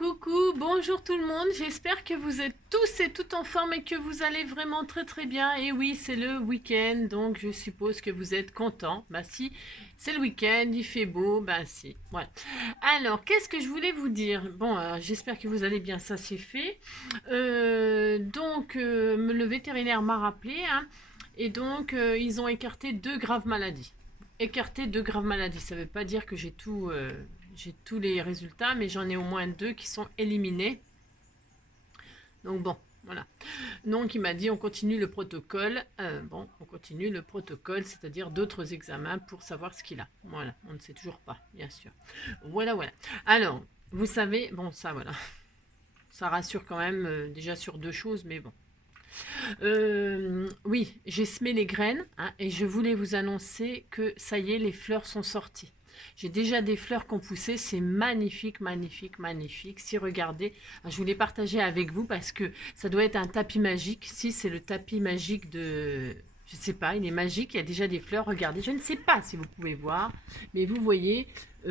Coucou, bonjour tout le monde, j'espère que vous êtes tous et toutes en forme et que vous allez vraiment très bien. Et oui, c'est le week-end, donc je suppose que vous êtes contents. Bah si, c'est le week-end, il fait beau, bah si, voilà. Alors, qu'est-ce que je voulais vous dire? Bon, j'espère que vous allez bien, ça c'est fait. Le vétérinaire m'a rappelé, hein, et donc ils ont écarté 2 graves maladies. Écarter 2 graves maladies, ça ne veut pas dire que j'ai tous les résultats, mais j'en ai au moins 2 qui sont éliminés. Donc bon, voilà. Donc il m'a dit on continue le protocole. Bon, on continue le protocole, c'est-à-dire d'autres examens pour savoir ce qu'il a. Voilà, on ne sait toujours pas, bien sûr. Voilà. Alors, vous savez, bon ça voilà, ça rassure quand même déjà sur 2 choses, mais bon. Oui, j'ai semé les graines, hein, et je voulais vous annoncer que ça y est, les fleurs sont sorties. J'ai déjà des fleurs qui ont poussé, c'est magnifique. Si regardez, je voulais partager avec vous parce que ça doit être un tapis magique. Si c'est le tapis magique de... Je ne sais pas, il est magique, il y a déjà des fleurs, regardez, je ne sais pas si vous pouvez voir, mais vous voyez,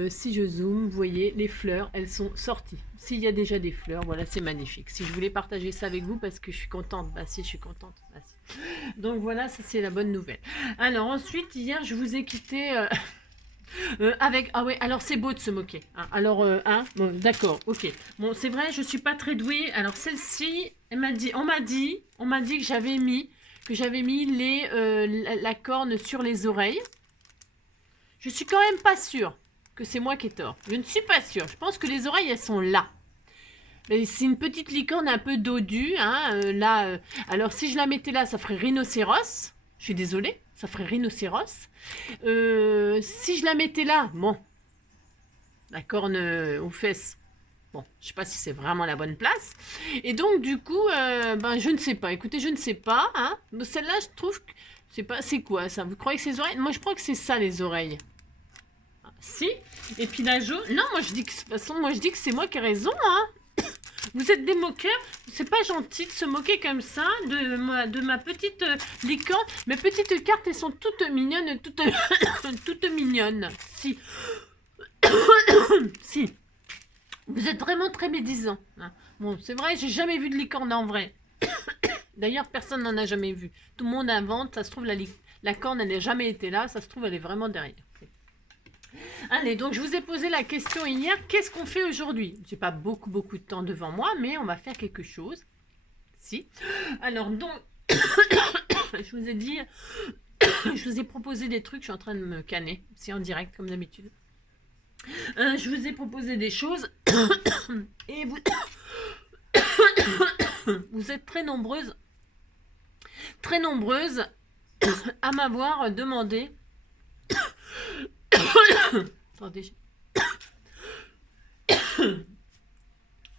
si je zoome, vous voyez, les fleurs, elles sont sorties. S'il y a déjà des fleurs, voilà, c'est magnifique. Si je voulais partager ça avec vous parce que je suis contente, bah si, je suis contente. Bah, si. Donc voilà, ça c'est la bonne nouvelle. Alors ensuite, hier, je vous ai quitté... avec ah ouais, alors c'est beau de se moquer, hein. Alors hein, bon, d'accord, ok, bon c'est vrai, je suis pas très douée. Alors celle-ci, on m'a dit que j'avais mis la corne sur les oreilles. Je suis quand même pas sûre que c'est moi qui ai tort, je ne suis pas sûre. Je pense que les oreilles elles sont là. C'est une petite licorne un peu dodue, hein, alors si je la mettais là, ça ferait rhinocéros. Je suis désolée, ça ferait rhinocéros. Si je la mettais là, bon, la corne aux fesses, bon, je sais pas si c'est vraiment la bonne place. Et donc du coup, je ne sais pas. Écoutez, je ne sais pas. Hein. Celle-là, je trouve que c'est quoi ça? Vous croyez que c'est les oreilles? Moi, je crois que c'est ça les oreilles. Ah, si. Et puis la jaune. Non, moi je dis que de toute façon, moi je dis que c'est moi qui ai raison. Hein. Vous êtes des moqueurs, c'est pas gentil de se moquer comme ça de ma petite licorne. Mes petites cartes, elles sont toutes mignonnes, toutes mignonnes. Si. Si. Vous êtes vraiment très médisant. Hein. Bon, c'est vrai, j'ai jamais vu de licorne en vrai. D'ailleurs, personne n'en a jamais vu. Tout le monde invente, ça se trouve, la corne, elle n'a jamais été là, ça se trouve, elle est vraiment derrière. Allez, donc je vous ai posé la question hier, qu'est-ce qu'on fait aujourd'hui? J'ai pas beaucoup de temps devant moi, mais on va faire quelque chose. Si. Alors donc, je vous ai dit, je vous ai proposé des trucs, je suis en train de me canner, c'est en direct comme d'habitude. Je vous ai proposé des choses et vous êtes très nombreuses à m'avoir demandé. Attendez.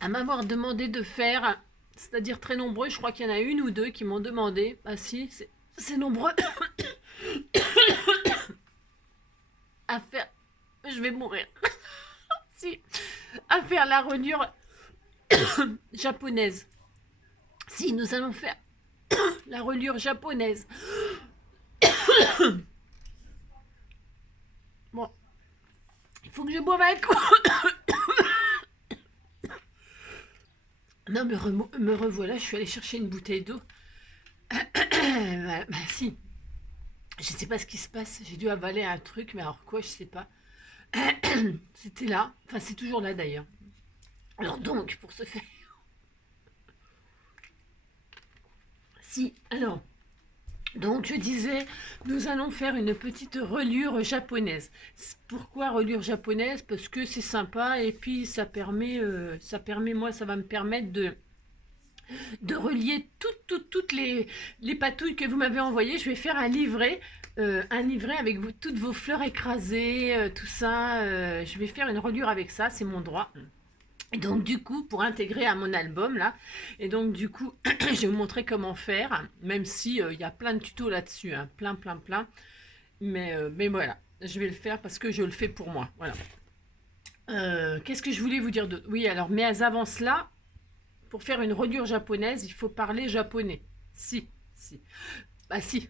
À m'avoir demandé de faire, c'est-à-dire très nombreux, je crois qu'il y en a 1 ou 2 qui m'ont demandé, ah si, c'est nombreux, à faire, je vais mourir, si, à faire la reliure japonaise. Si, nous allons faire la reliure japonaise. Bon, il faut que je boive un coup. Non, me revoilà, je suis allée chercher une bouteille d'eau. Si. Je ne sais pas ce qui se passe, j'ai dû avaler un truc, mais alors quoi, je sais pas. C'était là, enfin c'est toujours là d'ailleurs. Alors donc, pour ce faire... Si, alors... Donc je disais, nous allons faire une petite reliure japonaise. Pourquoi reliure japonaise? Parce que c'est sympa et puis ça permet, moi ça va me permettre de relier toutes les patouilles que vous m'avez envoyées. Je vais faire un livret avec toutes vos fleurs écrasées, tout ça. Je vais faire une reliure avec ça, c'est mon droit. Et donc du coup, pour intégrer à mon album là, et donc du coup, je vais vous montrer comment faire, même si il y a plein de tutos là-dessus, hein, plein. Mais voilà, je vais le faire parce que je le fais pour moi. Voilà. Qu'est-ce que je voulais vous dire d'autre? Oui, alors, mais avant cela, pour faire une reliure japonaise, il faut parler japonais. Si. Bah si.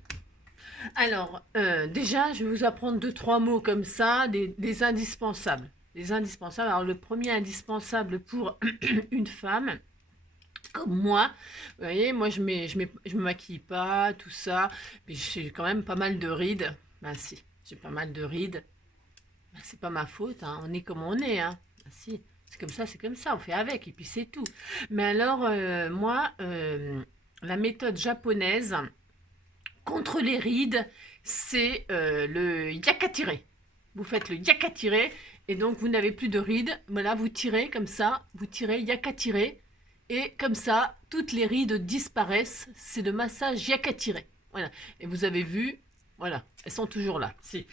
Alors, déjà, je vais vous apprendre 2-3 mots comme ça, des indispensables. Les indispensables. Alors, le premier indispensable pour une femme, comme moi, vous voyez, moi, je me maquille pas, tout ça. Mais j'ai quand même pas mal de rides. Ben, si, j'ai pas mal de rides. Ben, c'est pas ma faute, hein. On est comme on est, hein. Ben, si, c'est comme ça, on fait avec, et puis c'est tout. Mais alors, moi, la méthode japonaise contre les rides, c'est le yakatire. Vous faites le yakatire et donc vous n'avez plus de rides. Voilà, vous tirez comme ça, vous tirez yakatire et comme ça, toutes les rides disparaissent. C'est le massage yakatire. Voilà. Et vous avez vu, voilà, elles sont toujours là. Si,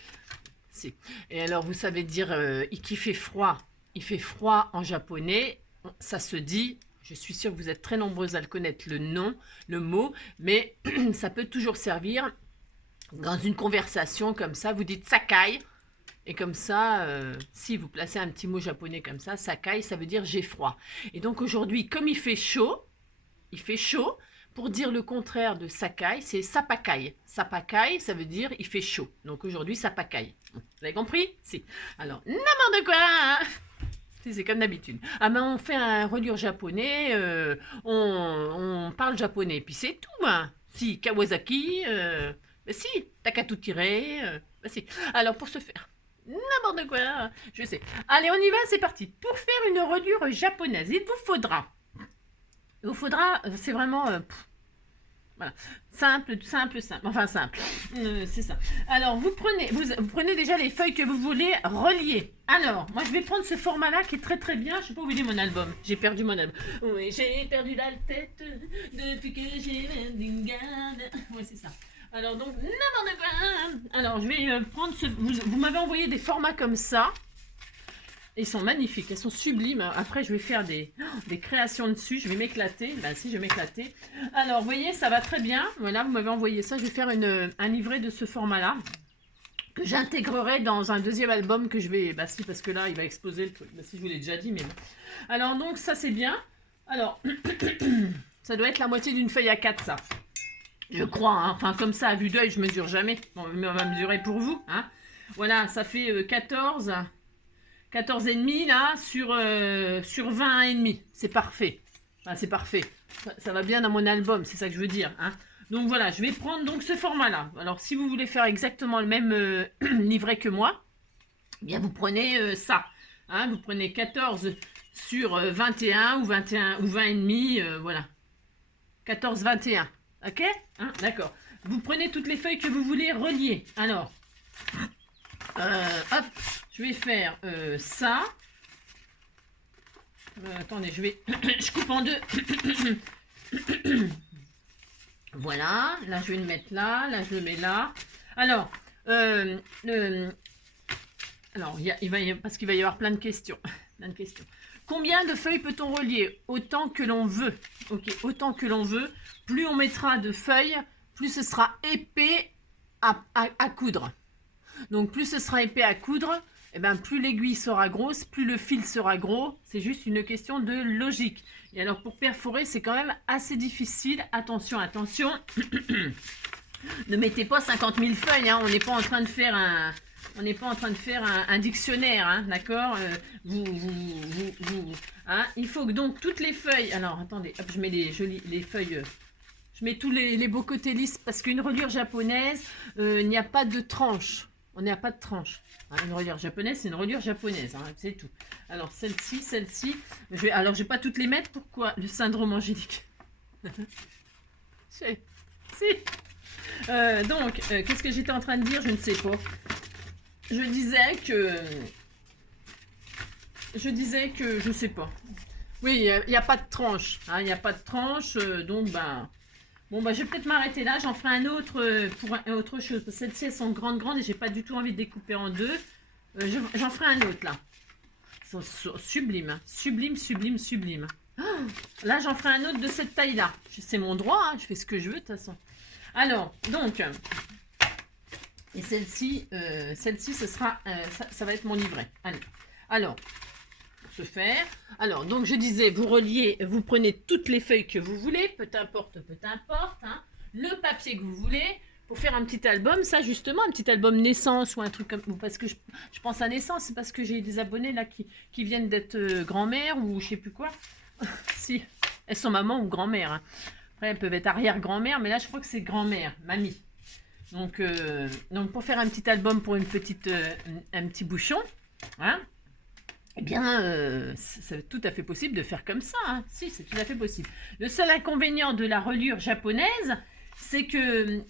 si. Et alors, vous savez dire qu'il fait froid. Il fait froid en japonais. Ça se dit. Je suis sûre que vous êtes très nombreuses à le connaître, le nom, le mot, mais ça peut toujours servir dans une conversation comme ça. Vous dites sakai, et comme ça, si vous placez un petit mot japonais comme ça, sakai, ça veut dire j'ai froid. Et donc aujourd'hui, comme il fait chaud, pour dire le contraire de sakai, c'est sapakai. Sapakai, ça veut dire il fait chaud. Donc aujourd'hui, sapakai. Vous avez compris? Si. Alors, n'importe quoi, hein. C'est comme d'habitude. Ah ben on fait un reliure japonais, on parle japonais, puis c'est tout, hein. Si, Kawasaki, ben si, Takatutire, ben si. Alors pour ce faire, n'importe quoi, je sais. Allez, on y va, c'est parti. Pour faire une reliure japonaise, il vous faudra, c'est vraiment... voilà. Simple, enfin simple. C'est ça. Alors, vous prenez déjà les feuilles que vous voulez relier. Alors, moi, je vais prendre ce format-là qui est très très bien. Je sais pas où il est mon album. J'ai perdu mon album. Oui, j'ai perdu la tête depuis que j'ai oui, c'est ça. Alors, donc, n'importe quoi. Alors, je vais prendre ce... Vous m'avez envoyé des formats comme ça. Ils sont magnifiques, elles sont sublimes. Après, je vais faire des créations dessus. Je vais m'éclater. Ben si, je vais m'éclater. Alors, vous voyez, ça va très bien. Voilà, vous m'avez envoyé ça. Je vais faire un livret de ce format-là que j'intégrerai dans un deuxième album que je vais... Bah si, parce que là, il va exploser le truc. Bah si, je vous l'ai déjà dit, mais... Alors, donc, ça, c'est bien. Alors, ça doit être la moitié d'une feuille A4, ça. Je crois, hein. Enfin, comme ça, à vue d'œil, je mesure jamais. Bon, mais on va mesurer pour vous, hein. Voilà, ça fait 14... 14,5 là sur 20,5. C'est parfait. Enfin, c'est parfait. Ça va bien dans mon album, c'est ça que je veux dire, hein. Donc voilà, je vais prendre donc ce format-là. Alors si vous voulez faire exactement le même livret que moi, eh bien vous prenez ça. Hein, vous prenez 14 sur 21 ou 21 ou 20,5, voilà. 14, 21. Ok, hein, d'accord. Vous prenez toutes les feuilles que vous voulez relier. Alors, hop. Je vais faire ça. Attendez, je coupe en deux. Voilà. Là, je vais le mettre là. Là, je le mets là. Alors, parce qu'il va y avoir plein de questions. Combien de feuilles peut-on relier? Autant que l'on veut. Ok, autant que l'on veut. Plus on mettra de feuilles, plus ce sera épais à coudre. Donc, plus ce sera épais à coudre, eh ben, plus l'aiguille sera grosse, plus le fil sera gros. C'est juste une question de logique. Et alors, pour perforer, c'est quand même assez difficile. Attention, attention. Ne mettez pas 50 000 feuilles. Hein. On n'est pas en train de faire un dictionnaire. Hein, d'accord, hein. Il faut que donc toutes les feuilles... Alors, attendez. Hop, je mets les feuilles... je mets tous les beaux côtés lisses. Parce qu'une reliure japonaise, il n'y a pas de tranche. On n'y a pas de tranche. Une reliure japonaise, c'est une reliure japonaise, hein, c'est tout. Alors, celle-ci. Alors, je vais pas toutes les mettre. Pourquoi? Le syndrome angélique. Si. Donc, qu'est-ce que j'étais en train de dire? Je ne sais pas. Je disais que... Je sais pas. Oui, il n'y a pas de tranche. Hein, il n'y a pas de tranche, donc, ben... Bon, bah, je vais peut-être m'arrêter là. J'en ferai un autre pour autre chose. Celles-ci, elles sont grandes et j'ai pas du tout envie de découper en deux. J'en ferai un autre, là. Ils sont sublimes. Hein. Sublime. Oh, là, j'en ferai un autre de cette taille-là. C'est mon droit. Hein. Je fais ce que je veux, de toute façon. Alors, donc... et celle-ci, ce sera... ça va être mon livret. Allez. Alors... se faire. Alors, donc je disais, vous prenez toutes les feuilles que vous voulez, peu importe, hein, le papier que vous voulez, pour faire un petit album, ça justement, un petit album naissance ou un truc comme... Parce que je pense à naissance, c'est parce que j'ai des abonnés là qui viennent d'être grand-mère ou je sais plus quoi. Si, elles sont maman ou grand-mère. Hein. Après, elles peuvent être arrière-grand-mère, mais là, je crois que c'est grand-mère, mamie. Donc, pour faire un petit album pour un petit bouchon, hein, eh bien, c'est tout à fait possible de faire comme ça. Hein. Si, c'est tout à fait possible. Le seul inconvénient de la reliure japonaise, c'est que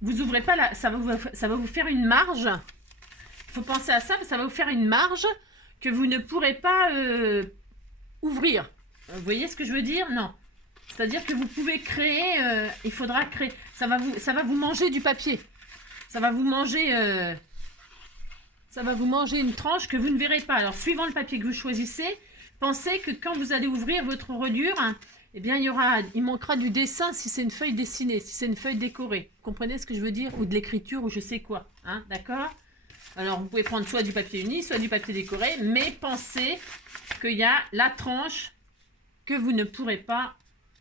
vous ouvrez pas ça va vous faire une marge. Il faut penser à ça, ça va vous faire une marge que vous ne pourrez pas ouvrir. Vous voyez ce que je veux dire? Non. C'est-à-dire que vous pouvez créer, il faudra créer, ça va vous manger du papier. Ça va vous manger une tranche que vous ne verrez pas. Alors, suivant le papier que vous choisissez, pensez que quand vous allez ouvrir votre reliure, hein, eh bien, il manquera du dessin si c'est une feuille dessinée, si c'est une feuille décorée. Vous comprenez ce que je veux dire? Ou de l'écriture, ou je sais quoi. Hein, d'accord? Alors, vous pouvez prendre soit du papier uni, soit du papier décoré, mais pensez qu'il y a la tranche que vous ne pourrez pas...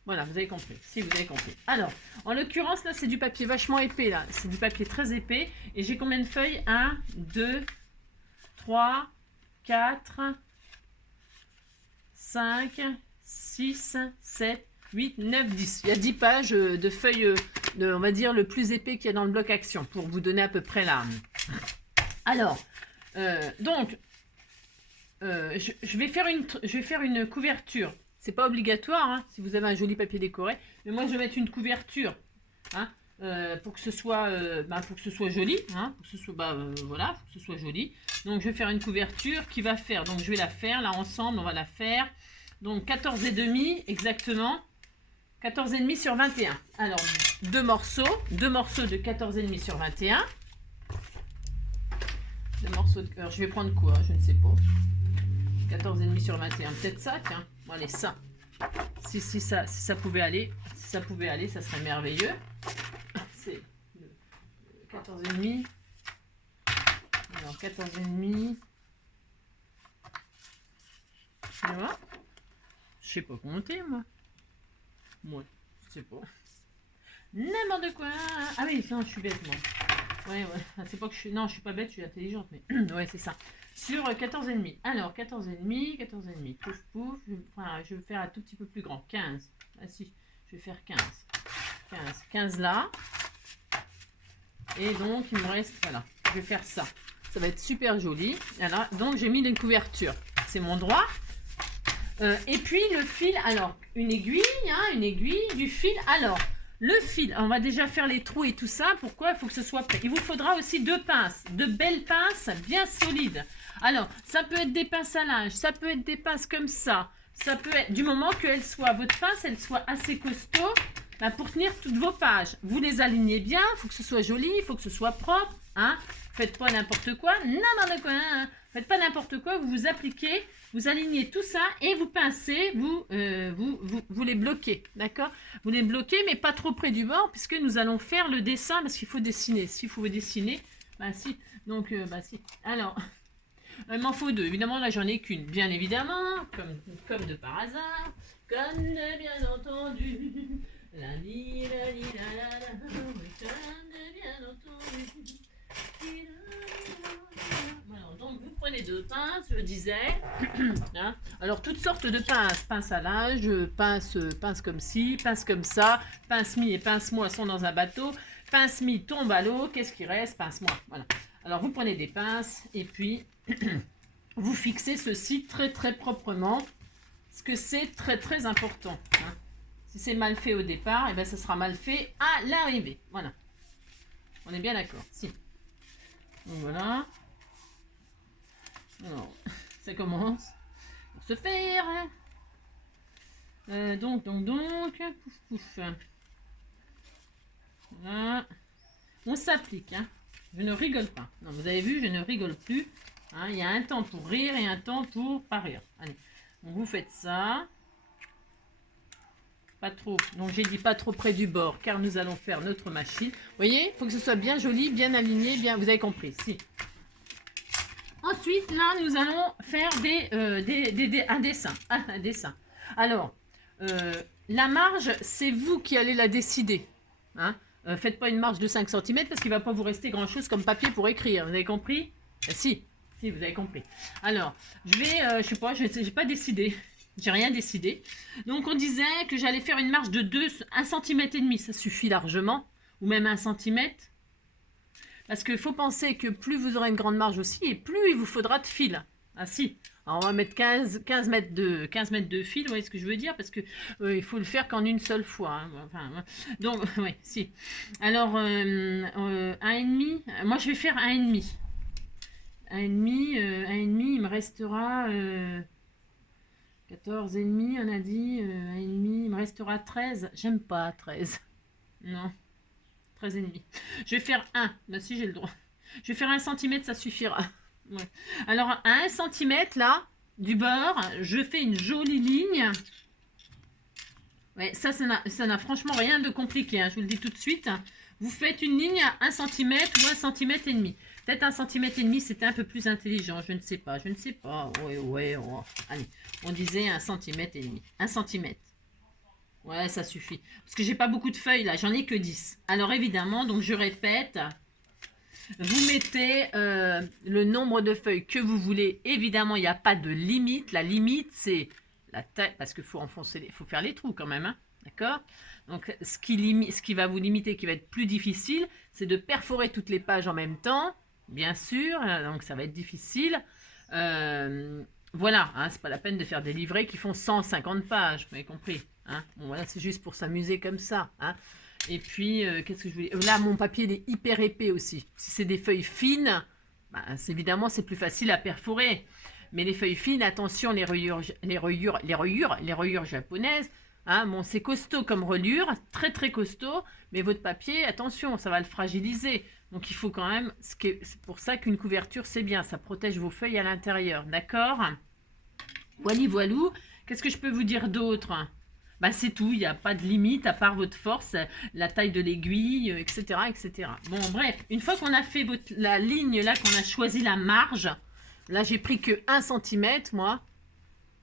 Voilà, vous avez compris. Si, vous avez compris. Alors, en l'occurrence, là, c'est du papier vachement épais, là. C'est du papier très épais. Et j'ai combien de feuilles? 1, 2, 3, 4, 5, 6, 7, 8, 9, 10. Il y a 10 pages de feuilles, on va dire, le plus épais qu'il y a dans le bloc action, pour vous donner à peu près la... Alors, je vais faire une couverture. C'est pas obligatoire, hein, si vous avez un joli papier décoré. Mais moi, je vais mettre une couverture, hein, pour que ce soit joli, hein, pour que ce soit, voilà, pour que ce soit joli. Donc, je vais faire une couverture qui va faire. Donc, je vais la faire là ensemble. On va la faire. Donc, 14,5 exactement. 14,5 sur 21. Alors, deux morceaux de 14,5 sur 21. Alors, je vais prendre quoi? Je ne sais pas. 14,5 sur 21. Peut-être ça, tiens. Bon, allez, ça. Si ça pouvait aller, ça serait merveilleux. C'est 14,5. Alors, 14,5. Voilà. Je sais pas compter, moi. Moi, je sais pas. N'importe quoi. Ah oui, non, je suis bête, moi. Ouais. C'est pas que je suis... Non, je suis pas bête, je suis intelligente, mais... ouais, c'est ça. Sur 14,5. Alors, 14,5. Pouf. Je vais faire un tout petit peu plus grand. 15. Ah si, je vais faire 15. 15 là. Et donc, il me reste... Voilà, je vais faire ça. Ça va être super joli. Alors, donc, j'ai mis une couverture. C'est mon droit. Et puis, le fil. Alors, une aiguille, du fil. Alors... Le fil, on va déjà faire les trous et tout ça. Pourquoi? Il faut que ce soit prêt. Il vous faudra aussi deux pinces, de belles pinces bien solides. Alors, ça peut être des pinces à linge, ça peut être des pinces comme ça. Ça peut être, du moment que votre pince, elle soit assez costaud pour tenir toutes vos pages. Vous les alignez bien, il faut que ce soit joli, il faut que ce soit propre. Hein. Faites pas n'importe quoi, hein. Faites pas n'importe quoi, vous vous appliquez, vous alignez tout ça et vous pincez, vous les bloquez, d'accord? Vous les bloquez, mais pas trop près du bord, puisque nous allons faire le dessin, parce qu'il faut dessiner. S'il faut dessiner, si. Donc, si. Alors, il m'en faut deux. Évidemment, là, j'en ai qu'une, bien évidemment, comme de par hasard, comme de bien entendu. La li, la li, la, comme de bien entendu. Alors, donc vous prenez deux pinces, je disais. Hein. Alors toutes sortes de pinces, pince à linge, pince comme ci, pince comme ça, pince mi et pince moi sont dans un bateau, pince mi tombe à l'eau, qu'est-ce qui reste? Pince moi. Voilà. Alors vous prenez des pinces et puis vous fixez ceci très très proprement, parce que c'est très très important. Hein. Si c'est mal fait au départ, et ben ça sera mal fait à l'arrivée. Voilà. On est bien d'accord. Si. Donc voilà. Alors, ça commence pour se faire. Donc. Pouf. Voilà. On s'applique. Hein. Je ne rigole pas. Non, vous avez vu, je ne rigole plus. Hein. Il y a un temps pour rire et un temps pour pas rire. Allez. Donc vous faites ça. Pas trop. Donc j'ai dit pas trop près du bord, car nous allons faire notre machine. Vous voyez, il faut que ce soit bien joli, bien aligné, bien. Vous avez compris. Si. Ensuite, là, nous allons faire un dessin. Alors, la marge, c'est vous qui allez la décider. Hein. Faites pas une marge de 5 cm parce qu'il va pas vous rester grand chose comme papier pour écrire. Vous avez compris? Si, vous avez compris. Alors, je vais, je sais pas, j'ai pas décidé. J'ai rien décidé. Donc, on disait que j'allais faire une marge de 1 cm et demi. Ça suffit largement. Ou même 1 cm. Parce qu'il faut penser que plus vous aurez une grande marge aussi, et plus il vous faudra de fil. Ah si. Alors, on va mettre 15 mètres de fil, vous voyez ce que je veux dire? Parce que il faut le faire qu'en une seule fois. Hein. Enfin, donc, oui, si. Alors, 1,5. Moi, je vais faire 1,5. 1,5, il me restera 14,5, on a dit. 1,5, il me restera 13. J'aime pas 13. Non. 13,5. Je vais faire 1. Bah si, j'ai le droit. Je vais faire 1 cm, ça suffira. Ouais. Alors, à 1 cm, là, du beurre, je fais une jolie ligne. Ouais, ça n'a franchement rien de compliqué, hein, je vous le dis tout de suite. Vous faites une ligne à 1 cm ou 1 cm et demi. Peut-être 1 cm et demi, c'était un peu plus intelligent. Je ne sais pas, je ne sais pas. Ouais. Allez, on disait 1 cm et demi. 1 cm. Ouais, ça suffit. Parce que j'ai pas beaucoup de feuilles, là. J'en ai que 10. Alors, évidemment, donc je répète... Vous mettez le nombre de feuilles que vous voulez. Évidemment, il n'y a pas de limite. La limite, c'est la taille, parce qu'il faut enfoncer, faut faire les trous quand même. Hein, d'accord? Donc, ce qui va vous limiter, qui va être plus difficile, c'est de perforer toutes les pages en même temps, bien sûr. Donc, ça va être difficile. Voilà, hein, c'est pas la peine de faire des livrets qui font 150 pages, vous avez compris. Hein? Bon, voilà, c'est juste pour s'amuser comme ça. Hein? Et puis, qu'est-ce que je voulais... Là, mon papier, il est hyper épais aussi. Si c'est des feuilles fines, bah, évidemment, c'est plus facile à perforer. Mais les feuilles fines, attention, les reliures japonaises, hein, bon, c'est costaud comme reliure, très très costaud, mais votre papier, attention, ça va le fragiliser. Donc, il faut quand même... C'est pour ça qu'une couverture, c'est bien. Ça protège vos feuilles à l'intérieur, d'accord? Voilou. Qu'est-ce que je peux vous dire d'autre? Bah, c'est tout, il n'y a pas de limite à part votre force, la taille de l'aiguille, etc., etc. Bon, bref, une fois qu'on a fait la ligne, là, qu'on a choisi la marge, là, j'ai pris que 1 cm, moi.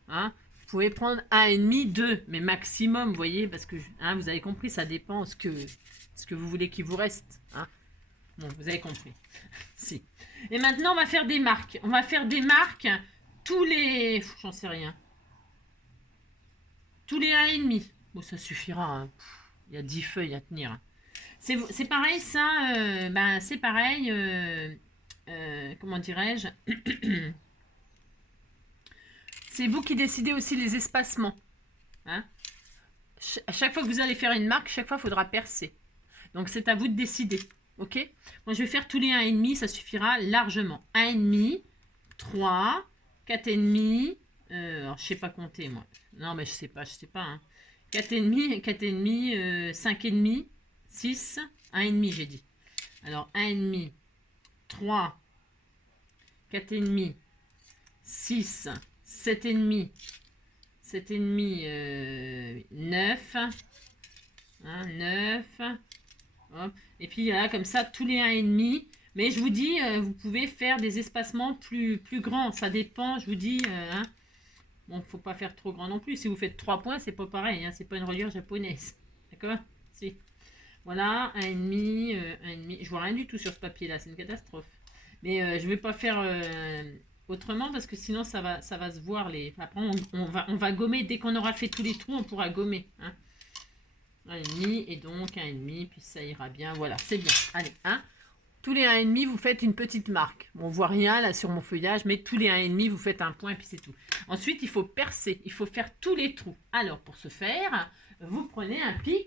Hein, vous pouvez prendre 1,5, 2, mais maximum, vous voyez, parce que, hein, vous avez compris, ça dépend ce que vous voulez qu'il vous reste. Hein. Bon, vous avez compris. Si. Et maintenant, on va faire des marques. On va faire des marques tous les... J'en sais rien. Tous les 1,5. Bon, ça suffira. Hein. Il y a 10 feuilles à tenir. C'est pareil, ça. Ben, c'est pareil. Comment dirais-je? C'est vous qui décidez aussi les espacements. Hein? À chaque fois que vous allez faire une marque, chaque fois, il faudra percer. Donc, c'est à vous de décider. OK? Moi, je vais faire tous les 1,5. Ça suffira largement. 1,5, 3, 4,5. Alors, je sais pas compter, moi. Non, mais je sais pas. Hein. 4,5, 4,5, 5,5, 6, 1,5, j'ai dit. Alors, 1,5, 3, 4,5, 6, 7,5, 7,5, 9. Hein, 9. Hop. Et puis, là, comme ça, tous les 1,5. Mais je vous dis, vous pouvez faire des espacements plus grands. Ça dépend, je vous dis... hein. Bon, faut pas faire trop grand non plus. Si vous faites 3 points, c'est pas pareil. Hein, c'est pas une reliure japonaise. D'accord? Si. Voilà, 1,5, 1,5. Je vois rien du tout sur ce papier-là. C'est une catastrophe. Mais je vais pas faire autrement parce que sinon, ça va se voir. Après, on va gommer. Dès qu'on aura fait tous les trous, on pourra gommer. Hein. 1,5 et donc 1,5. Puis ça ira bien. Voilà, c'est bien. Allez, hein. Tous les 1,5, vous faites une petite marque. Bon, on voit rien là sur mon feuillage, mais tous les 1,5, vous faites un point et puis c'est tout. Ensuite, il faut percer. Il faut faire tous les trous. Alors, pour ce faire, vous prenez un pic.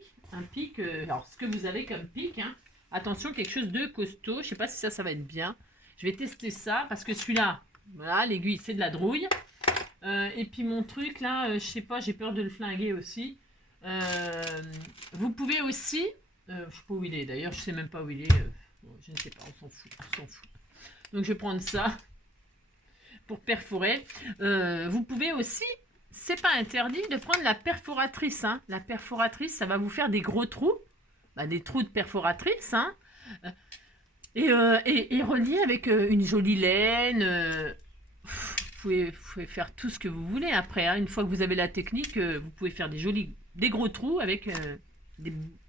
Alors, ce que vous avez comme pic. Hein. Attention, quelque chose de costaud. Je ne sais pas si ça va être bien. Je vais tester ça parce que celui-là, voilà, l'aiguille, c'est de la drouille. Et puis mon truc là, je sais pas, j'ai peur de le flinguer aussi. Vous pouvez aussi... je ne sais pas où il est. D'ailleurs, je ne sais même pas où il est. Je ne sais pas, on s'en fout. Donc, je vais prendre ça pour perforer. Vous pouvez aussi, c'est pas interdit, de prendre la perforatrice. Hein. La perforatrice, ça va vous faire des gros trous. Bah, des trous de perforatrice. Hein. Et relié avec une jolie laine. Vous pouvez faire tout ce que vous voulez après. Hein. Une fois que vous avez la technique, vous pouvez faire des gros trous avec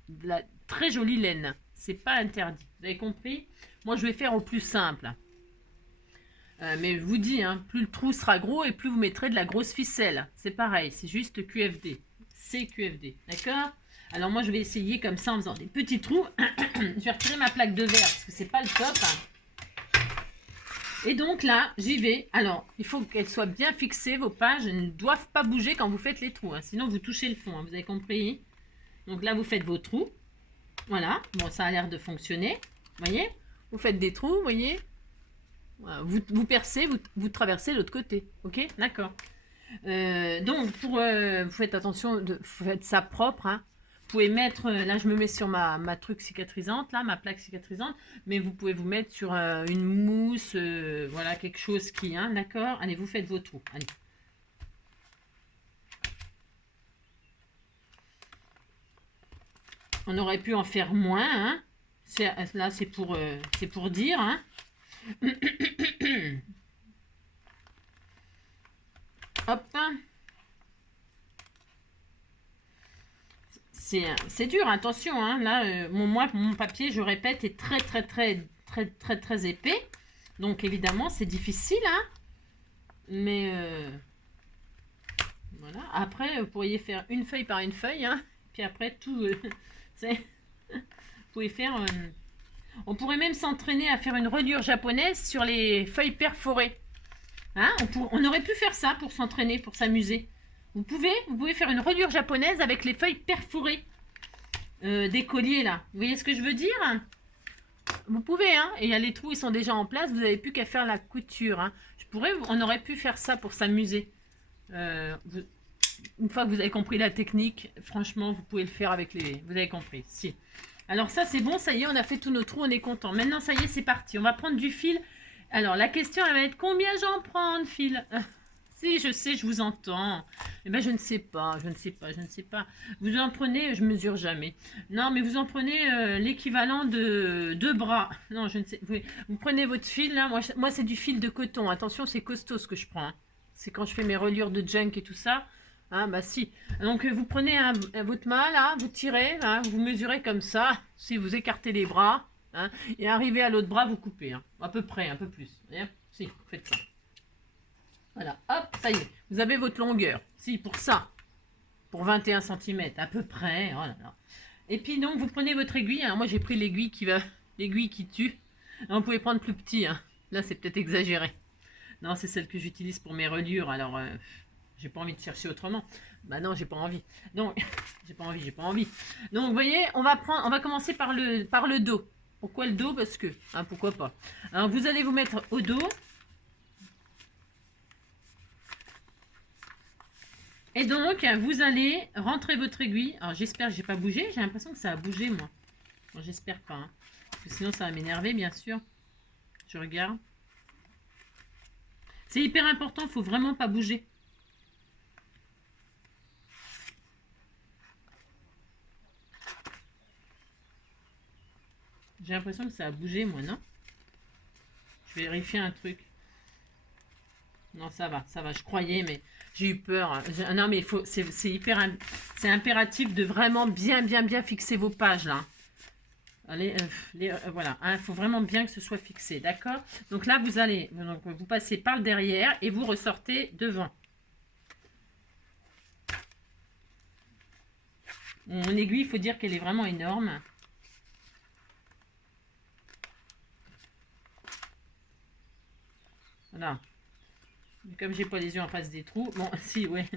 de la très jolie laine. C'est pas interdit. Vous avez compris? Moi, je vais faire au plus simple. Mais je vous dis, hein, plus le trou sera gros et plus vous mettrez de la grosse ficelle. C'est pareil, c'est juste QFD. C'est QFD, d'accord? Alors moi, je vais essayer comme ça en faisant des petits trous. Je vais retirer ma plaque de verre parce que c'est pas le top. Et donc là, j'y vais. Alors, il faut qu'elles soient bien fixées. Vos pages elles ne doivent pas bouger quand vous faites les trous. Hein, sinon, vous touchez le fond. Hein, vous avez compris? Donc là, vous faites vos trous. Voilà. Bon, ça a l'air de fonctionner. Vous voyez? Vous faites des trous, vous voyez? Vous percez, vous traversez l'autre côté. Ok? D'accord. Donc, vous faites attention, vous faites ça propre. Hein. Vous pouvez mettre, là je me mets sur ma truc cicatrisante, là, ma plaque cicatrisante, mais vous pouvez vous mettre sur une mousse, voilà, quelque chose qui, hein, d'accord? Allez, vous faites vos trous. Allez. On aurait pu en faire moins, hein? Là, c'est pour dire, hein? Hop. C'est dur, attention, hein. Là, mon papier, je répète, est très épais. Donc, évidemment, c'est difficile, hein. Mais, voilà. Après, vous pourriez faire une feuille par une feuille, hein. Puis après, tout, vous pouvez faire... on pourrait même s'entraîner à faire une reliure japonaise sur les feuilles perforées. Hein, on aurait pu faire ça pour s'entraîner, pour s'amuser. Vous pouvez faire une reliure japonaise avec les feuilles perforées des colliers là. Vous voyez ce que je veux dire? Vous pouvez, hein. Et les trous, ils sont déjà en place. Vous n'avez plus qu'à faire la couture. Hein. On aurait pu faire ça pour s'amuser. Une fois que vous avez compris la technique, franchement, vous pouvez le faire avec les... Vous avez compris, si. Alors ça, c'est bon. Ça y est, on a fait tous nos trous. On est content. Maintenant, ça y est, c'est parti. On va prendre du fil. Alors, la question, elle va être combien j'en prends de fil? Si, je sais, je vous entends. Eh bien, je ne sais pas. Vous en prenez, je mesure jamais. Non, mais vous en prenez l'équivalent de 2 bras. Non, je ne sais. Vous prenez votre fil, là. Moi c'est du fil de coton. Attention, c'est costaud ce que je prends. Hein. C'est quand je fais mes reliures de junk et tout ça. Ah, bah si. Donc, vous prenez votre main, là, vous tirez, hein, vous mesurez comme ça. Si vous écartez les bras. Hein, et arrivé à l'autre bras, vous coupez. Hein, à peu près, un peu plus. Voyez si, faites ça. Voilà, hop, ça y est. Vous avez votre longueur. Si, pour ça. Pour 21 cm, à peu près. Oh là là. Et puis, donc, vous prenez votre aiguille. Alors, moi, j'ai pris l'aiguille qui tue. Alors, vous pouvez prendre plus petit. Hein. Là, c'est peut-être exagéré. Non, c'est celle que j'utilise pour mes reliures. Alors, j'ai pas envie de chercher autrement. Bah non, j'ai pas envie. Donc, j'ai pas envie. Donc, vous voyez, on va commencer par le dos. Pourquoi le dos? Parce que, hein, pourquoi pas. Alors, vous allez vous mettre au dos. Et donc, vous allez rentrer votre aiguille. Alors, j'espère que j'ai pas bougé. J'ai l'impression que ça a bougé, moi. Bon, j'espère pas. Hein. Parce que sinon, ça va m'énerver, bien sûr. Je regarde. C'est hyper important. Il faut vraiment pas bouger. J'ai l'impression que ça a bougé, moi, non? Je vais vérifier un truc. Non, ça va, je croyais, mais j'ai eu peur. Non, mais c'est impératif de vraiment bien fixer vos pages, là. Allez, voilà, il faut vraiment bien que ce soit fixé, d'accord? Donc là, vous passez par le derrière et vous ressortez devant. Mon aiguille, il faut dire qu'elle est vraiment énorme. Voilà. Comme j'ai pas les yeux en face des trous. Bon, si, ouais.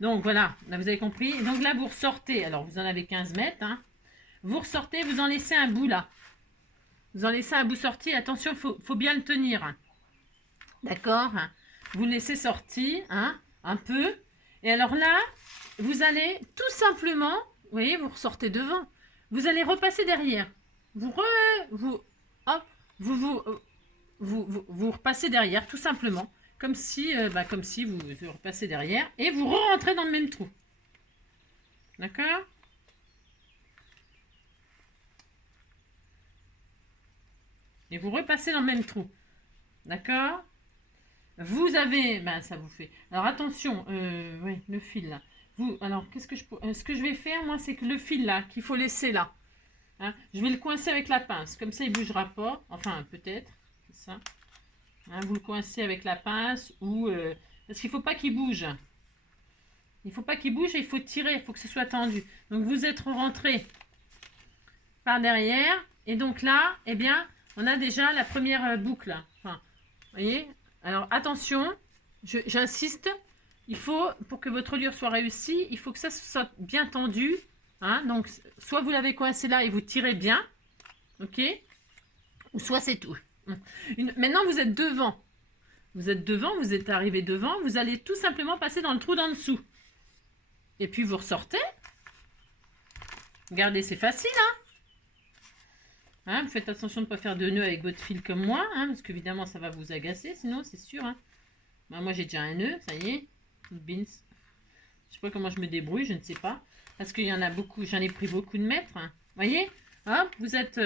Donc, voilà. Là, vous avez compris. Donc, là, vous ressortez. Alors, vous en avez 15 mètres. Hein. Vous ressortez. Vous en laissez un bout, là. Vous en laissez un bout sorti. Attention, faut bien le tenir. D'accord? Vous le laissez sortir, hein, un peu. Et alors là, vous allez tout simplement... Vous voyez, vous ressortez devant. Vous allez repasser derrière. Vous repassez derrière, tout simplement. Comme si vous repassez derrière et vous rentrez dans le même trou. D'accord? Et vous repassez dans le même trou. D'accord? Vous avez... ça vous fait... Alors attention, le fil là. Alors, ce que je vais faire, moi, c'est que le fil là, qu'il faut laisser là, hein, je vais le coincer avec la pince. Comme ça, il ne bougera pas. Enfin, peut-être. C'est ça. Hein, vous le coincez avec la pince ou... parce qu'il ne faut pas qu'il bouge. Il ne faut pas qu'il bouge et il faut tirer. Il faut que ce soit tendu. Donc, vous êtes rentré par derrière. Et donc là, eh bien, on a déjà la première boucle. Enfin, vous voyez? Alors, attention. J'insiste. Il faut, pour que votre reliure soit réussie, il faut que ça soit bien tendu. Hein, donc, soit vous l'avez coincé là et vous tirez bien. OK? Ou soit c'est tout. Maintenant, vous êtes devant. Vous êtes devant, vous êtes arrivé devant. Vous allez tout simplement passer dans le trou d'en dessous. Et puis, vous ressortez. Regardez, c'est facile, hein? Faites attention de ne pas faire de nœuds avec votre fil comme moi, hein, parce qu'évidemment, ça va vous agacer, sinon, c'est sûr. Hein. Moi, j'ai déjà un nœud, ça y est. Bins. Je sais pas comment je me débrouille, je ne sais pas. Parce qu'il y en a beaucoup, j'en ai pris beaucoup de mètres. Hein. Voyez? Hop, vous êtes...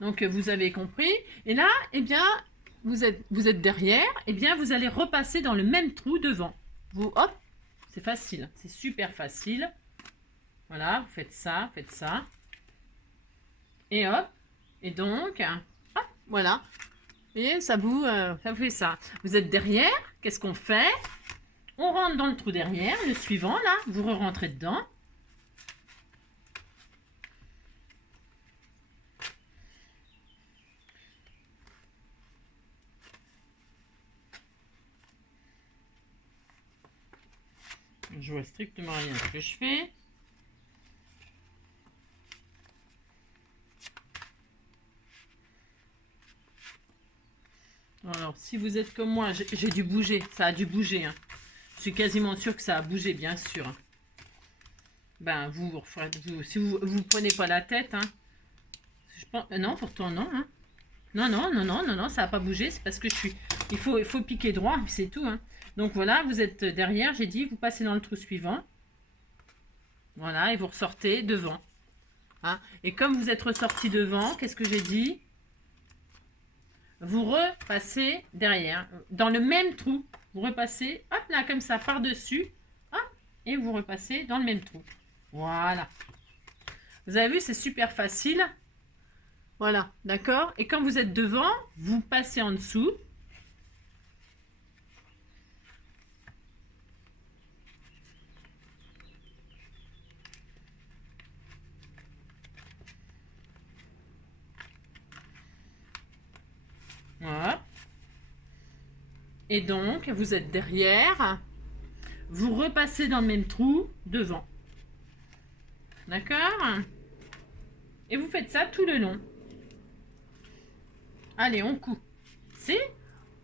Donc, vous avez compris. Et là, eh bien, vous êtes derrière. Eh bien, vous allez repasser dans le même trou devant. Vous, hop, c'est facile. C'est super facile. Voilà, vous faites ça, faites ça. Et hop. Et donc, hop, voilà. Et ça vous fait ça. Vous êtes derrière. Qu'est-ce qu'on fait? On rentre dans le trou derrière. Le suivant, là, vous re-rentrez dedans. Je vois strictement rien ce que je fais. Alors, si vous êtes comme moi, j'ai dû bouger. Ça a dû bouger. Hein. Je suis quasiment sûre que ça a bougé, bien sûr. Ben, si vous ne prenez pas la tête, hein, je pense, non, pourtant non. Hein. Non, ça n'a pas bougé. C'est parce que il faut piquer droit, c'est tout. Hein. Donc voilà, vous êtes derrière, j'ai dit, vous passez dans le trou suivant. Voilà, et vous ressortez devant. Hein. Et comme vous êtes ressorti devant, qu'est-ce que j'ai dit? Vous repassez derrière, dans le même trou. Vous repassez, hop là, comme ça, par-dessus. Hop, et vous repassez dans le même trou. Voilà. Vous avez vu, c'est super facile. Voilà, d'accord? Et quand vous êtes devant, vous passez en dessous. Voilà. Et donc, vous êtes derrière. Vous repassez dans le même trou devant. D'accord? Et vous faites ça tout le long. Allez, on coud. C'est...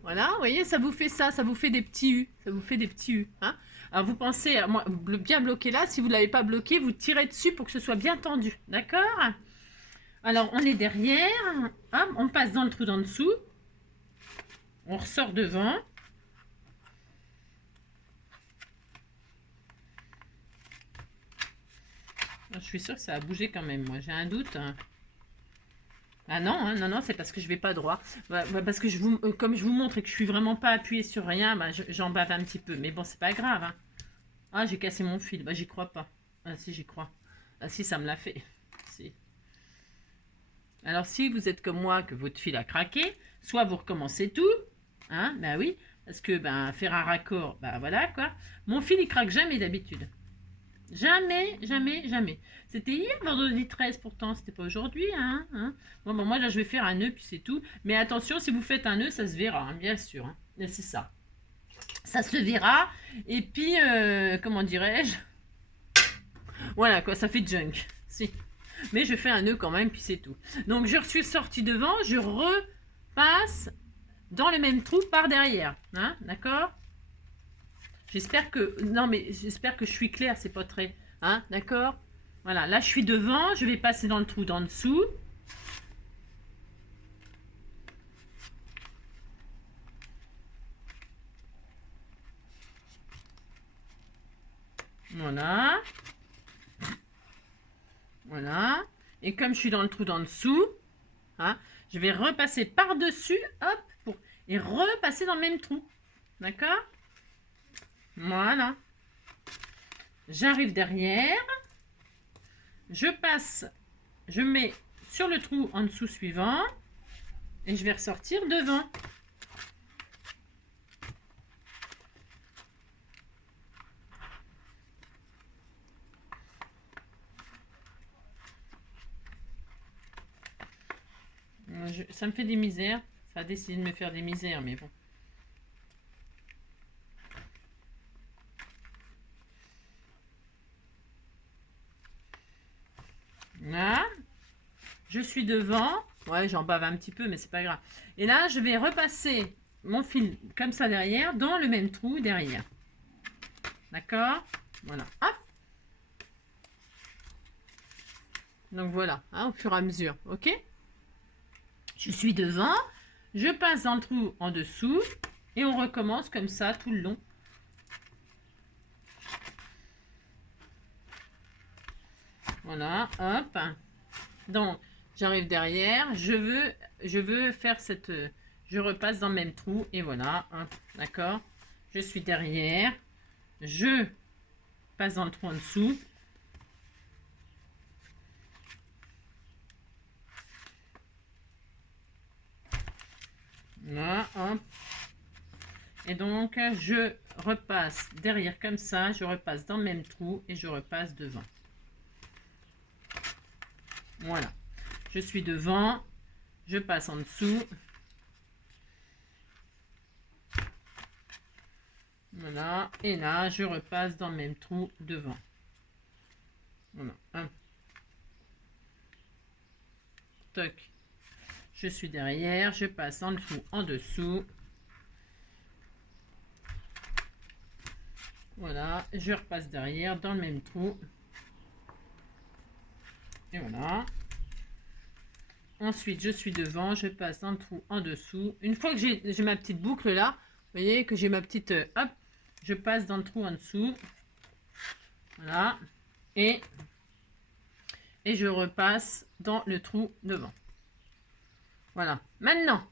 Voilà, vous voyez, ça vous fait ça. Ça vous fait des petits U. Ça vous fait des petits U. Hein. Alors, vous pensez, moi, bien bloquer là. Si vous ne l'avez pas bloqué, vous tirez dessus pour que ce soit bien tendu. D'accord? Alors, on est derrière. Hop, on passe dans le trou d'en dessous. On ressort devant. Je suis sûre que ça a bougé quand même. Moi, j'ai un doute. Ah non, hein, non, c'est parce que je vais pas droit. Parce que comme je vous montre et que je suis vraiment pas appuyée sur rien, j'en bave un petit peu. Mais bon, c'est pas grave. Hein. Ah, j'ai cassé mon fil. J'y crois pas. Ah si, j'y crois. Ah si, ça me l'a fait. Si. Alors, si vous êtes comme moi, que votre fil a craqué, soit vous recommencez tout. Hein, ben oui. Parce que faire un raccord, voilà quoi. Mon fil, il craque jamais d'habitude. Jamais. C'était hier, vendredi 13 pourtant, c'était pas aujourd'hui. Hein. Bon, moi là je vais faire un nœud puis c'est tout. Mais attention, si vous faites un nœud, ça se verra, hein, bien sûr. Hein. C'est ça. Ça se verra. Et puis, comment dirais-je? Voilà quoi, ça fait junk. Si. Mais je fais un nœud quand même, puis c'est tout. Donc je suis sortie devant, je repasse dans le même trou par derrière. Hein, d'accord? J'espère que... Non, mais j'espère que je suis claire, c'est pas très... Hein, d'accord? Voilà, là, je suis devant. Je vais passer dans le trou d'en dessous. Voilà. Voilà. Et comme je suis dans le trou d'en dessous, hein, je vais repasser par-dessus, hop, et repasser dans le même trou. D'accord? Voilà. J'arrive derrière. Je passe, je mets sur le trou en dessous suivant. Et je vais ressortir devant. Ça me fait des misères. Ça a décidé de me faire des misères, mais bon. Là, je suis devant. Ouais, j'en bave un petit peu, mais c'est pas grave. Et là, je vais repasser mon fil comme ça derrière, dans le même trou derrière. D'accord? Voilà. Hop. Donc voilà, hein, au fur et à mesure. Ok? Je suis devant. Je passe dans le trou en dessous. Et on recommence comme ça tout le long. Voilà, hop. Donc, j'arrive derrière. Je veux faire cette... Je repasse dans le même trou. Et voilà, d'accord? Je suis derrière. Je passe dans le trou en dessous. Voilà, hop. Et donc, je repasse derrière comme ça. Je repasse dans le même trou et je repasse devant. Voilà. Je suis devant. Je passe en dessous. Voilà. Et là, je repasse dans le même trou devant. Voilà. Hop. Toc. Je suis derrière. Je passe dans le trou en dessous. Voilà. Je repasse derrière dans le même trou. Et voilà. Ensuite, je suis devant. Je passe dans le trou en dessous. Une fois que j'ai ma petite boucle là, vous voyez que j'ai ma petite... hop. Je passe dans le trou en dessous. Voilà. Et je repasse dans le trou devant. Voilà. Maintenant,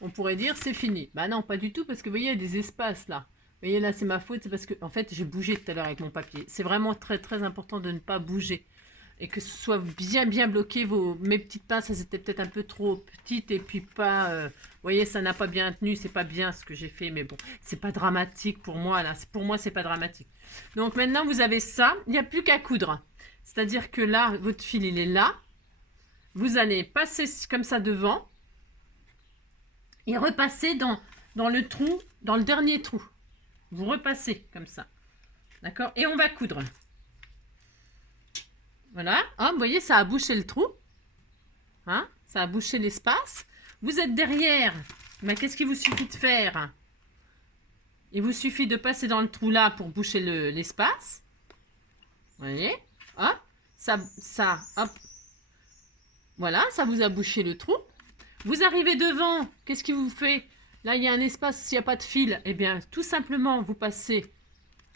on pourrait dire c'est fini. Bah non, pas du tout, parce que vous voyez, il y a des espaces là. Vous voyez, là, c'est ma faute, c'est parce que, en fait, j'ai bougé tout à l'heure avec mon papier. C'est vraiment très, très important de ne pas bouger. Et que ce soit bien, bien bloqué. Mes petites pinces, elles étaient peut-être un peu trop petites et puis pas... vous voyez, ça n'a pas bien tenu. C'est pas bien ce que j'ai fait, mais bon, c'est pas dramatique pour moi, là. Pour moi, c'est pas dramatique. Donc maintenant, vous avez ça. Il n'y a plus qu'à coudre. C'est-à-dire que là, votre fil, il est là. Vous allez passer comme ça devant. Et repasser dans le trou, dans le dernier trou. Vous repassez comme ça. D'accord? Et on va coudre. Voilà. Oh, vous voyez, ça a bouché le trou. Hein? Ça a bouché l'espace. Vous êtes derrière. Mais qu'est-ce qu'il vous suffit de faire? Il vous suffit de passer dans le trou là pour boucher l'espace. Vous voyez? Hop. Hop. Voilà, ça vous a bouché le trou. Vous arrivez devant. Qu'est-ce qui vous fait? Là, il y a un espace, s'il n'y a pas de fil. Eh bien, tout simplement, vous passez.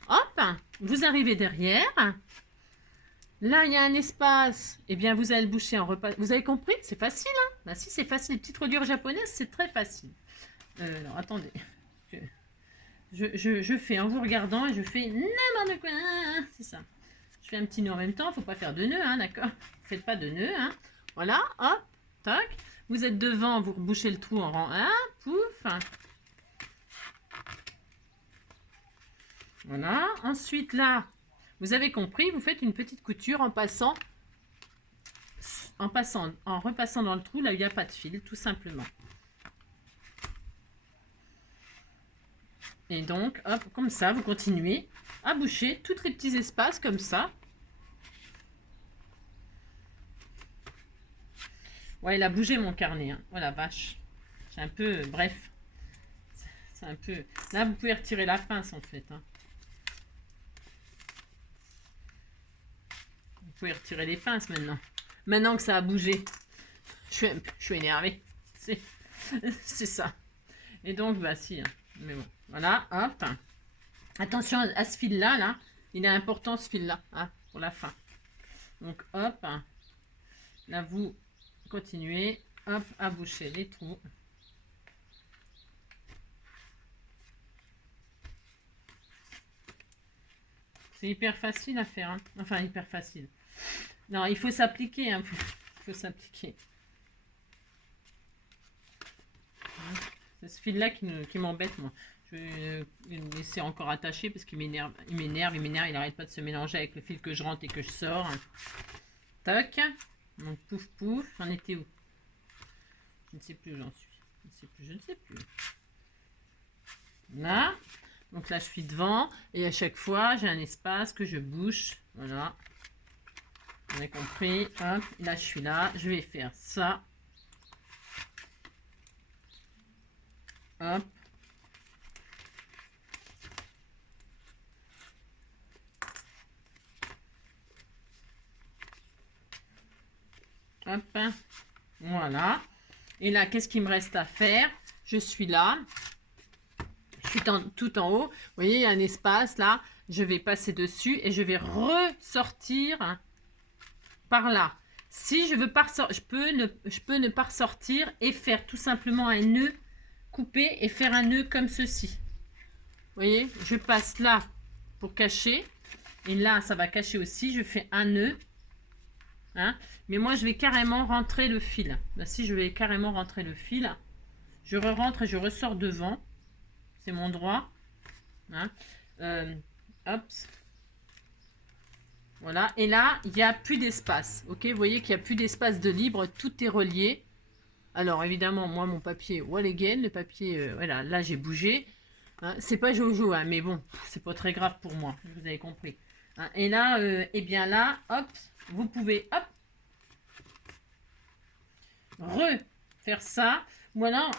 Hop. Vous arrivez derrière. Là, il y a un espace. Eh bien, vous allez le boucher en repas. Vous avez compris? C'est facile, hein? Bah, si, c'est facile. Petite reliure japonaise, c'est très facile. Alors, attendez. Je fais en vous regardant et je fais n'importe quoi. C'est ça. Je fais un petit nœud en même temps. Il ne faut pas faire de nœud, hein, d'accord? Faites pas de nœud, hein. Voilà, hop, tac. Vous êtes devant, vous rebouchez le trou en rang 1. Pouf. Voilà. Ensuite, là, vous avez compris, vous faites une petite couture en repassant dans le trou là où il n'y a pas de fil, tout simplement. Et donc, hop, comme ça, vous continuez à boucher tous les petits espaces comme ça. Ouais, il a bougé mon carnet. Hein. Oh la vache. C'est un peu... bref. C'est un peu... Là, vous pouvez retirer la pince, en fait. Hein. Vous pouvez retirer les pinces, maintenant. Maintenant que ça a bougé. Je suis énervée. C'est ça. Et donc, bah si. Hein. Mais bon. Voilà, hop. Attention à ce fil-là, là. Il est important, ce fil-là, hein, pour la fin. Donc, hop. Là, vous... continuez, hop, à boucher les trous. C'est hyper facile à faire. Hein. Enfin, hyper facile. Non, il faut s'appliquer. Hein. Il faut s'appliquer. C'est ce fil-là qui m'embête, moi. Je vais le laisser encore attaché parce qu'il m'énerve. Il n'arrête pas de se mélanger avec le fil que je rentre et que je sors. Tac. Donc, pouf, pouf. J'en étais où? Je ne sais plus où j'en suis. Je ne sais plus. Là. Donc là, je suis devant. Et à chaque fois, j'ai un espace que je bouche. Voilà. Vous avez compris. Hop. Là, je suis là. Je vais faire ça. Hop. Hop. Voilà. Et là, qu'est-ce qu'il me reste à faire? Je suis là. Je suis tout en haut. Vous voyez, il y a un espace là. Je vais passer dessus et je vais ressortir par là. Si je veux pas ressortir, je peux ne pas ressortir et faire tout simplement un nœud, couper et faire un nœud comme ceci. Vous voyez, je passe là pour cacher. Et là, ça va cacher aussi. Je fais un nœud. Hein, mais moi, je vais carrément rentrer le fil. Là, si je vais carrément rentrer le fil, je rentre et je ressors devant. C'est mon droit. Hein, hop. Voilà. Et là, il n'y a plus d'espace. Ok, vous voyez qu'il n'y a plus d'espace de libre. Tout est relié. Alors, évidemment, moi, mon papier wall again. Le papier, voilà, là, j'ai bougé. Hein, c'est pas Jojo, hein, mais bon, c'est pas très grave pour moi. Vous avez compris. Hein, et là, eh bien là, hop. Vous pouvez, hop, refaire ça. Ou alors,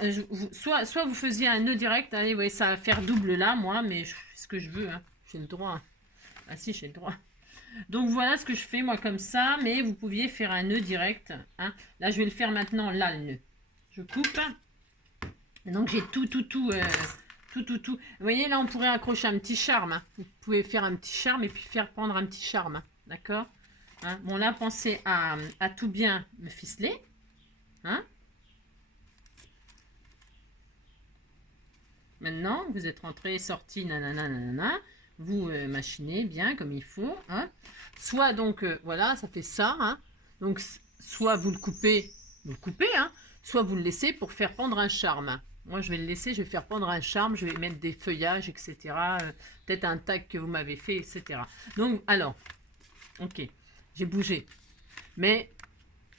soit vous faisiez un nœud direct. Allez, vous voyez, ça va faire double là, moi, mais je fais ce que je veux. Hein. J'ai le droit. Hein. Ah si, j'ai le droit. Donc, voilà ce que je fais, moi, comme ça. Mais vous pouviez faire un nœud direct. Hein. Là, je vais le faire maintenant, là, le nœud. Je coupe. Et donc, j'ai tout. Vous voyez, là, on pourrait accrocher un petit charme. Hein. Vous pouvez faire un petit charme et puis faire prendre un petit charme. Hein. D'accord? Hein, bon, là, pensez à tout bien me ficeler. Hein. Maintenant, vous êtes rentré, sorti, nanana, nanana. Vous machinez bien comme il faut. Hein. Soit donc, voilà, ça fait ça. Hein. Donc, soit vous le coupez, hein. Soit vous le laissez pour faire pendre un charme. Moi, je vais le laisser, je vais faire pendre un charme. Je vais mettre des feuillages, etc. Peut-être un tag que vous m'avez fait, etc. Donc, alors, ok. J'ai bougé. Mais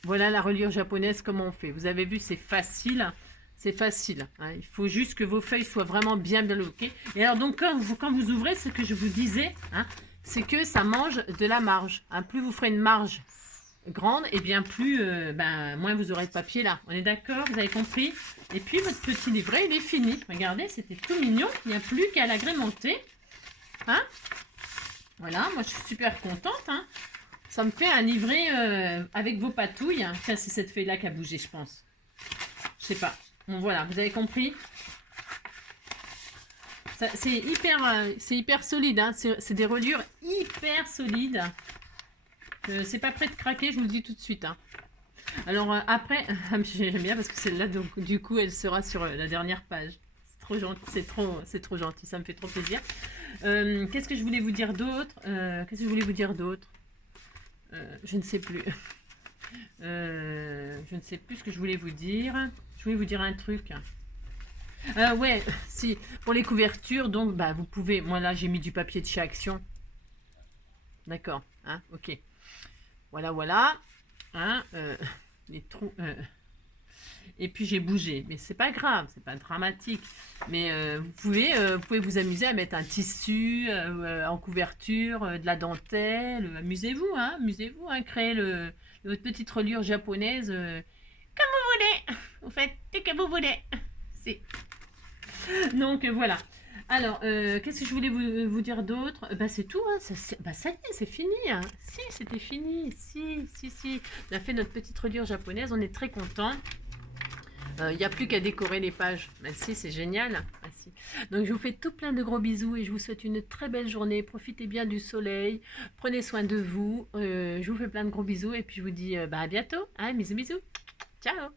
voilà la reliure japonaise, comment on fait. Vous avez vu, c'est facile. C'est facile. Hein. Il faut juste que vos feuilles soient vraiment bien bloquées. Et alors, donc, quand vous ouvrez, ce que je vous disais, hein, c'est que ça mange de la marge. Hein. Plus vous ferez une marge grande, et bien plus, moins vous aurez de papier là. On est d'accord? Vous avez compris? Et puis, votre petit livret, il est fini. Regardez, c'était tout mignon. Il n'y a plus qu'à l'agrémenter. Hein. Voilà, moi, je suis super contente. Hein. Ça me fait un livret avec vos patouilles. Tiens, c'est cette feuille-là qui a bougé, je pense. Je sais pas. Bon, voilà, vous avez compris. C'est hyper solide. Hein. C'est des reliures hyper solides. C'est pas prêt de craquer, je vous le dis tout de suite. Hein. Alors, après, j'aime bien parce que celle-là, donc du coup, elle sera sur la dernière page. C'est trop gentil, c'est trop gentil. Ça me fait trop plaisir. Qu'est-ce que je voulais vous dire d'autre? Je ne sais plus. Je ne sais plus ce que je voulais vous dire. Je voulais vous dire un truc. Ouais, si, pour les couvertures, donc, vous pouvez... Moi, là, j'ai mis du papier de chez Action. D'accord, hein, ok. Voilà. Hein, les trous... Et puis, j'ai bougé. Mais c'est pas grave, c'est pas dramatique. Mais vous pouvez vous amuser à mettre un tissu en couverture, de la dentelle. Amusez-vous, hein, créez votre petite reliure japonaise comme vous voulez. Vous faites ce que vous voulez. Donc, voilà. Alors, qu'est-ce que je voulais vous dire d'autre? C'est tout. Hein. Ça y est, c'est fini. Hein. Si, c'était fini. Si. On a fait notre petite reliure japonaise. On est très contents. Il n'y a plus qu'à décorer les pages. Si, c'est génial. Si. Donc, je vous fais tout plein de gros bisous et je vous souhaite une très belle journée. Profitez bien du soleil. Prenez soin de vous. Je vous fais plein de gros bisous et puis je vous dis à bientôt. Hein, bisous. Ciao.